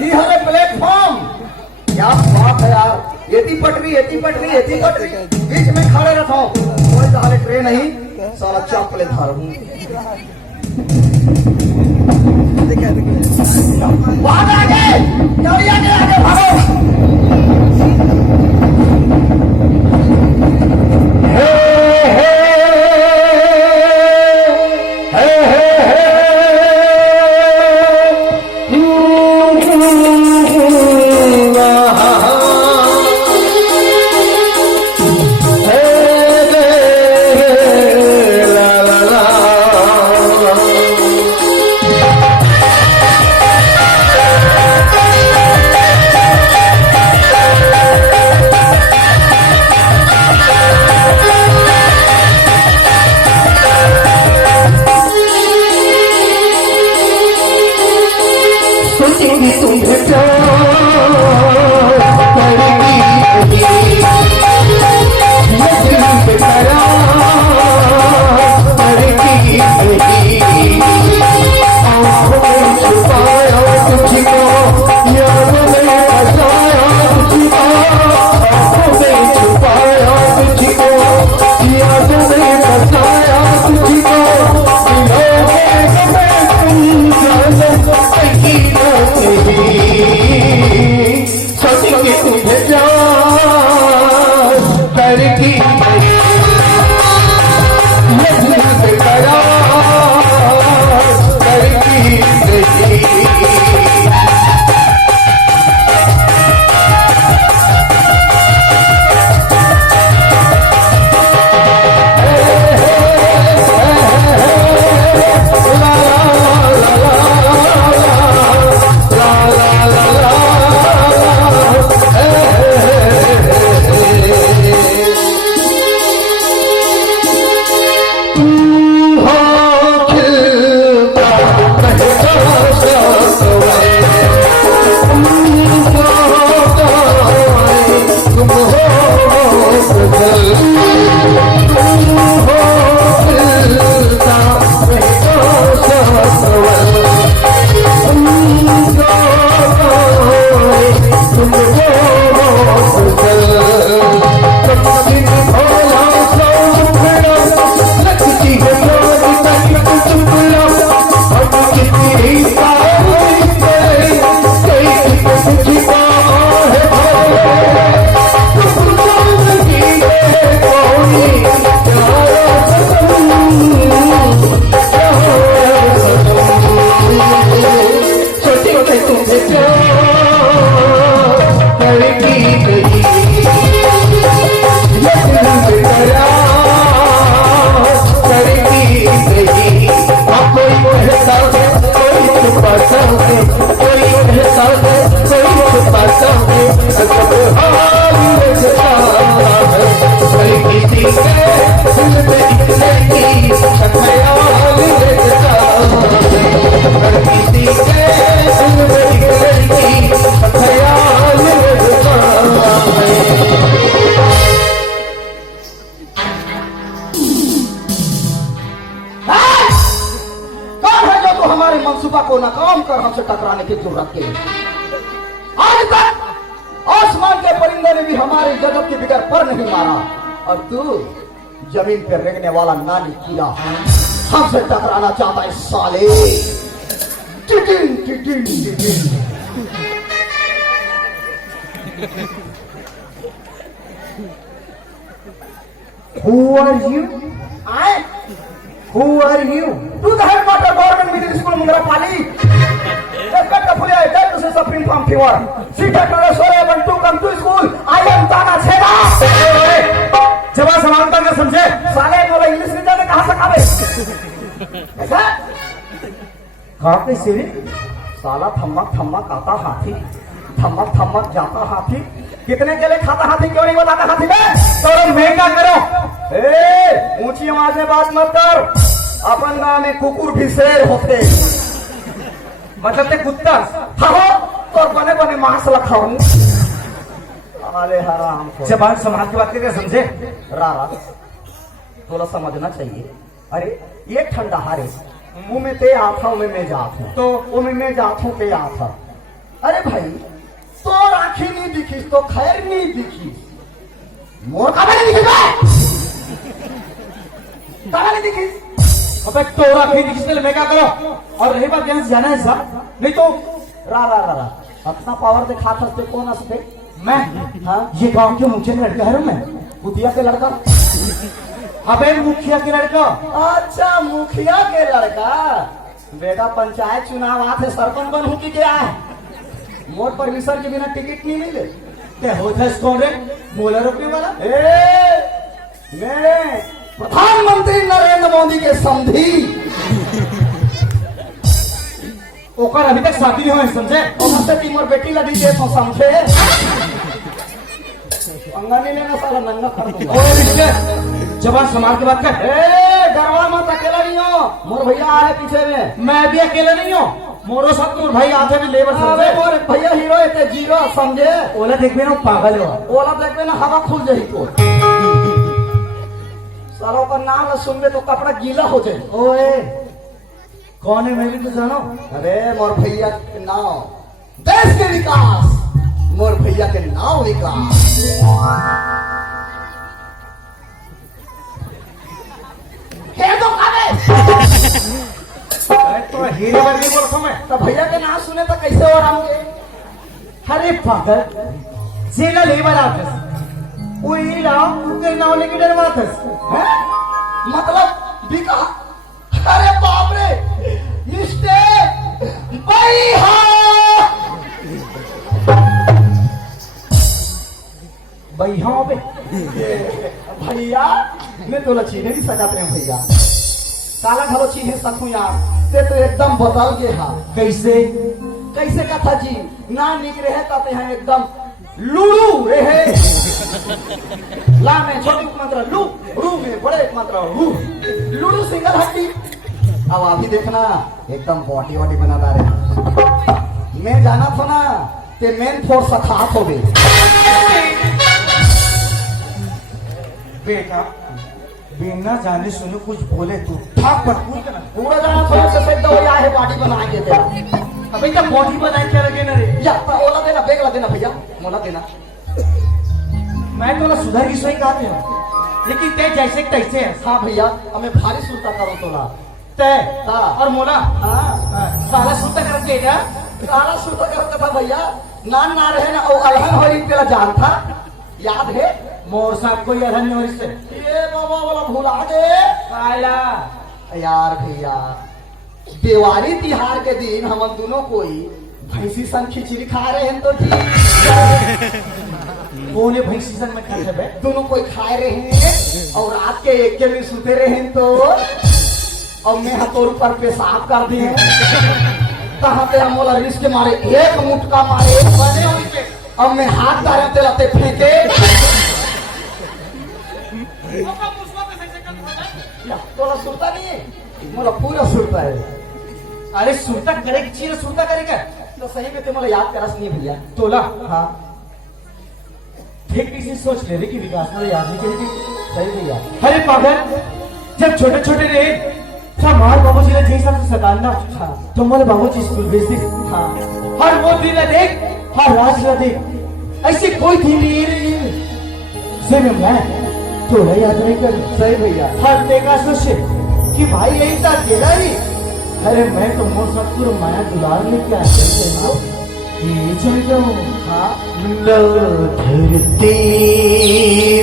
ये है प्लेटफॉर्म। क्या बात है यार, एती पटरी बीच में खड़े रखो, कोई साले ट्रेन नहीं, साला चापले धार हूँ। आगे भागो। मनसूबा को नाकाम कर हमसे टकराने की जरूरत के आज तक आसमान के परिंदे ने भी हमारे गजब की बिगड़ पर नहीं मारा, और तू जमीन पर रेंगने वाला नानी कीड़ा हमसे टकराना चाहता है साले। टिटिन टिटिन टिटिन। Who are you? Who are you? To the headmaster government middle school Mundrapali. Respect the fully identity to suffering from fever. See that another story when to come to school. I am Tana Cheda. जवाब समानता न समझे साले बोला English नहीं जाने कहाँ से खावे ऐसा कहाँ पे सिरी साला थम्मक थम्मक आता हाथी थम्मक थम्मक जाता हाथी कितने के लिए खाता हाथी क्यों नहीं बताता हाथी में तो महंगा करो ऊंची आवाज में बात मत कर अपन गांव में कुकुर भी शेर होते मतलब ते कुत्ता हो तो बने बने मांस रखाऊं अरे हराम जबान समाज की बात करके समझे रारा थोड़ा समझना चाहिए। अरे ये ठंडा हारे मुंह में ते आता हूं मैं जात हूं तो वो मैं जात हूं ते आता अरे भाई भाई तो राखी नहीं दिखी तो खैर नहीं दिखी मोर का नहीं दिखी कहा नहीं दिखी अबे तो राखी दिखी मैं क्या करो। और रही बात यहाँ से जाना है साहब, नहीं तो रा रा रा रा अपना पावर दिखा सकते कौन हंसते मैं हाँ ये गांव के मुखिया का लड़का है मैं। बुधिया के लड़का अबे मुखिया के लड़का। अच्छा मुखिया के लड़का बेटा पंचायत चुनाव आते सरपंच बनू की क्या है मोर परमिशन के बिना टिकट नहीं मिले क्या होता है कौन रे मोला रोकने वाला। मेरे प्रधानमंत्री नरेंद्र मोदी के समधी ओकर अभी तक शादी नहीं हुई समझे। और से टीम और बेटी लगी दे तो समझे अंगनी लेना साला नंगा कर दूंगा। ओए मिस्टर जवान समाज की बात कर। डरवा मत अकेला नहीं हो मोर भैया है पीछे में। मैं भी अकेला नहीं हूँ मोरो सब तोर भाई आते भी लेबर समझे। मोर भैया हीरो है जीरो समझे। ओला देखबे ना पागल हो ओला देखबे ना हवा खुल जाही तो सालों का नाम सुनबे तो कपड़ा गीला हो जाए। ओए कौन है मैं भी तो जानो। अरे मोर भैया के नाम देश के विकास मोर भैया के नाम विकास। तो हीरो बन नहीं बोलता मैं तो भैया के नाम सुने तो कैसे हो रहा हूँ। अरे पागल जेला लेबर आते वो ही राम के नाम लेके डरवाते मतलब विकास। अरे बाप रे मिस्टेक भैया भैया पे भैया मैं तो चीने भी सजाते हैं भैया काला घलो चीने सकूं यार ते तो एकदम बदल गए हाँ। कैसे कैसे कथा जी ना निक रहे ताते हैं एकदम लूलू रहे ला में छोटी मात्रा लू रू में बड़े मात्रा लू लूलू सिंगल हड्डी। अब अभी देखना एकदम बॉडी वॉडी बनाता रहे मैं जाना था ना ते मेन फोर्स अखात हो गई बेटा बिना जाने सुने कुछ बोले तू ठाक पटकूई करना पूरा जाना थोड़ा सा सेट हो या है बॉडी बना के तेरा अबे तो बॉडी बनाए क्या लगे ना रे। या ओला देना बेग ला देना भैया मोला देना। मैं तो ना सुधर की सोई कहते हूँ लेकिन ते जैसे तैसे है। हाँ भैया हमें भारी सुनता करो तोला ते हाँ। और मोला हाँ साला सुनता करके जा सारा सुनता करता था भैया नान ना रहे ना और अलहन हो रही तेरा जान था याद है मोर साहब कोई अधन नहीं हो इससे। ये बाबा वाला भुला दे काला यार भैया दिवाली तिहार के दिन हम दोनों कोई भैंसी सन खिचड़ी खा रहे हैं तो जी बोले भैंसी सन में खा बे दोनों कोई खाए रहे हैं और रात के एक में सुते रहे हैं तो और मैं हथौड़ पर पेशाब कर दिए कहाँ पे हम बोला रिस्क मारे एक मुटका मारे बने हुई पे अब मैं हाथ डाले तेलते फेंके तोला सुनता नहीं है मोला पूरा सुनता है। अरे सुनता करे की चीज सुनता करेगा तो सही में तुम्हारा याद करस नहीं भैया तोला हाँ ठीक किसी सोच ले रही कि विकास में याद नहीं करेगी। सही भैया अरे पागल जब छोटे छोटे रहे हमारे बाबू जी ने जैसा सताना हाँ तो हमारे बाबू जी स्कूल भेजते हाँ हर वो दिन देख हर राज न देख ऐसी कोई थी नहीं रही से मैं थोड़ा याद नहीं कर। सही भैया हर देखा सोचे कि भाई यही था अकेला ही। अरे मैं तो मोर सतपुर माया दुलार लेके आते हाँ लो धरती